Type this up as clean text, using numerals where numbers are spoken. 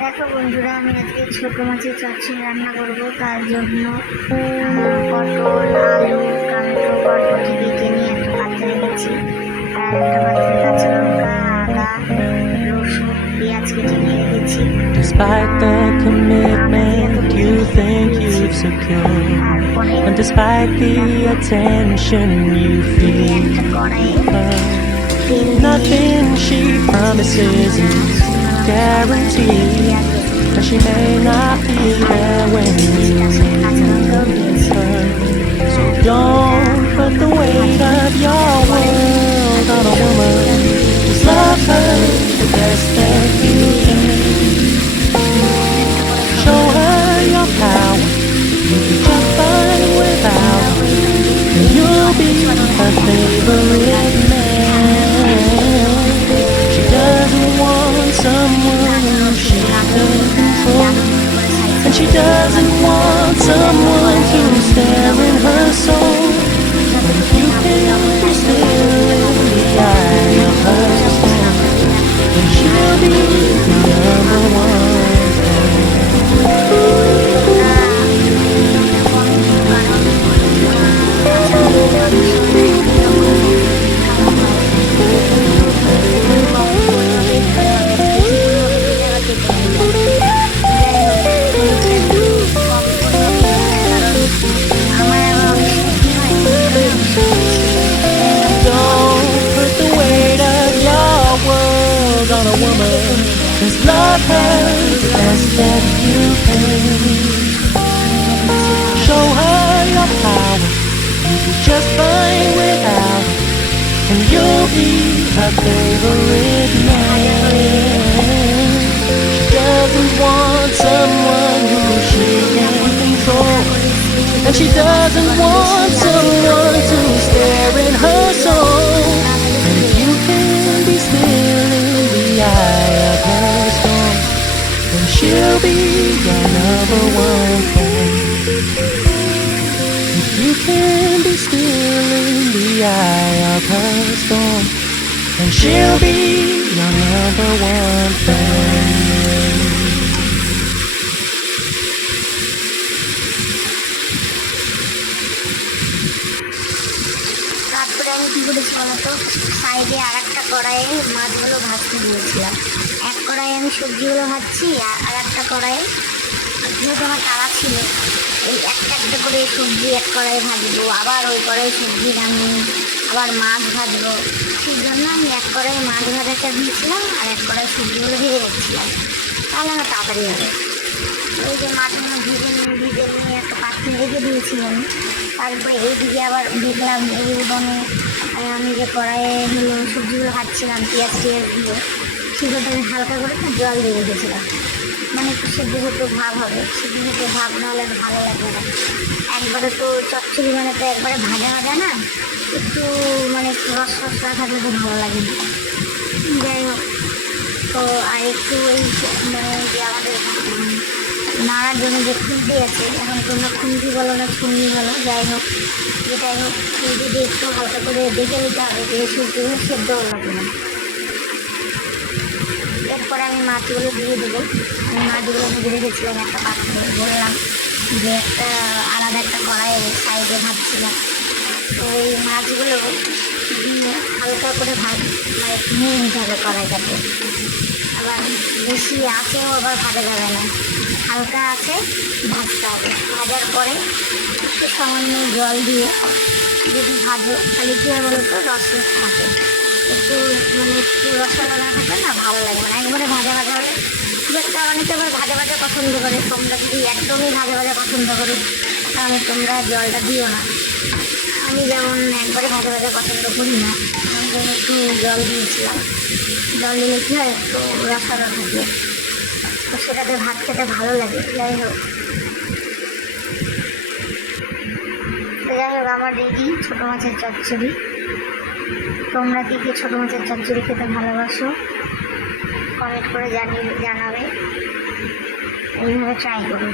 দেখো বন্ধুরা, আমি আজকে ছোট মাছের চচ্চড়ি রান্না করব। তার জন্য পটল, আলু, টমেটো, বরবটি কেটে নিয়ে একটা পাত্রে রেখেছি। আর একটা পাত্রে কাঁচা লঙ্কা, আদা, রসুন, পেঁয়াজ কেটে নিয়ে রেখেছি। Despite the commitment you think you've secured, and despite the attention you feel, nothing she promises is guaranteed, and she may not be there when you need her. So don't put the weight of your world on a woman. Just love her the best that you can. Show her your power. You'll be just fine without her, and you'll be her favorite man. She doesn't want someone who she can control, and she doesn't want someone to stare in her soul. And if you can be still in the eye of her storm, then she'll be your number one fan. Just love her the best that you can. Show her your power. You'll be just fine without her, and you'll be her favorite man. She doesn't want someone who she can control, and she doesn't want someone to stare in her soul. And if you can be still in the eye of her storm, then she'll be your number one fan. If you can be still in the eye of her storm, then she'll be your number one fan. তারপরে আমি কী করেছি বলতো, সাইডে আর একটা কড়াইয়ে মাছগুলো ভাজতে দিয়েছিলাম। এক কড়াইয়ে আমি সবজিগুলো ভাজছি, আর একটা কড়াইয়ে, যেহেতু আমার তাড়া ছিল, এই একটা একটা করে সবজি এক কড়াইয়ে ভাজবো, আবার ওই কড়াইয়ে সবজি রান্নি, আবার মাছ ভাজবো। সেই জন্য আমি এক কড়াইয়ে মাছ ভাজাটা দিয়েছিলাম, আর এক কড়াই সবজিগুলো ভেজে রেখেছিলাম, তাহলে আমার তাড়াতাড়ি হবে। ওই যে মাছগুলো ভিজে নিয়ে একটা পাত্রে রেখে দিয়েছিলাম। তারপরে এইদিকে আবার দেখলাম এই উদনে আমি যে কড়াইয়ে হলো সবজিগুলো ভাজছিলাম, পেঁয়াজ দিয়ে সেগুলোতে হালকা করে না জল দিয়ে রেখেছিলাম, মানে একটু সেদ্ধ সেদ্ধ ভাব হবে। সেদ্ধ সেদ্ধ ভাব না হলে ভালো লাগবে না। একবারে তো চচ্চড়ি মানে তো একবারে ভাজা ভাজা না, একটু মানে একটু রস রসটা থাকলে তো ভালো লাগে না। যাই হোক, তো আর একটু ওই মানে যে আমাদের নাড়ার জন্য যে খুন্তি আছে, এখন তোমরা খুন্তি বলো না ছুন্নি বলো, যাই হোক যেটাই হোক, খুন্তি দিয়ে একটু হালকা করে দেখে নিতে হবে যে সবজিগুলো সেদ্ধ হলো কিনা। এরপরে আমি মাছগুলো দিয়ে দেবো। আমি মাছগুলো ভেজে রেখেছিলাম একটা পাত্রে, বললাম যে একটা আলাদা একটা কড়াইয়ে সাইডে ভাজছিলাম। তো ওই মাছগুলো দিয়ে হালকা করে মানে নিয়ে নিতে হবে কড়াইটাতে। আবার বেশি আঁচেও আবার ভাজা যাবে না, হালকা আছে ভাজতে হবে। ভাজার পরে একটু সামান্য জল দিয়ে যদি ভাজো, তাহলে কী হয় বলো তো, রস রস থাকে, একটু মানে একটু রসালো না থাকলে না ভালো লাগে না। একবারে ভাজা ভাজা হলে খুব একটা, অনেকে আবার ভাজা ভাজা পছন্দ করে। তোমরা যদি একদমই ভাজা ভাজা পছন্দ করো তাহলে তোমরা জলটা দিও না। আমি যেমন একবারে ভাজা ভাজা পছন্দ করি না, আমি যেমন একটু জল দিয়েছিলাম। জল দিলে কী হয়, একটু রসালো থাকে, তো সেটাতে ভাত খেতে ভালো লাগে। যাই হোক আমার রেডি ছোটো মাছের চচ্চড়ি। তোমরা কী কী ছোটো মাছের চচ্চড়ি খেতে ভালোবাসো কমেন্ট করে জানাবে। এইভাবে ট্রাই করো।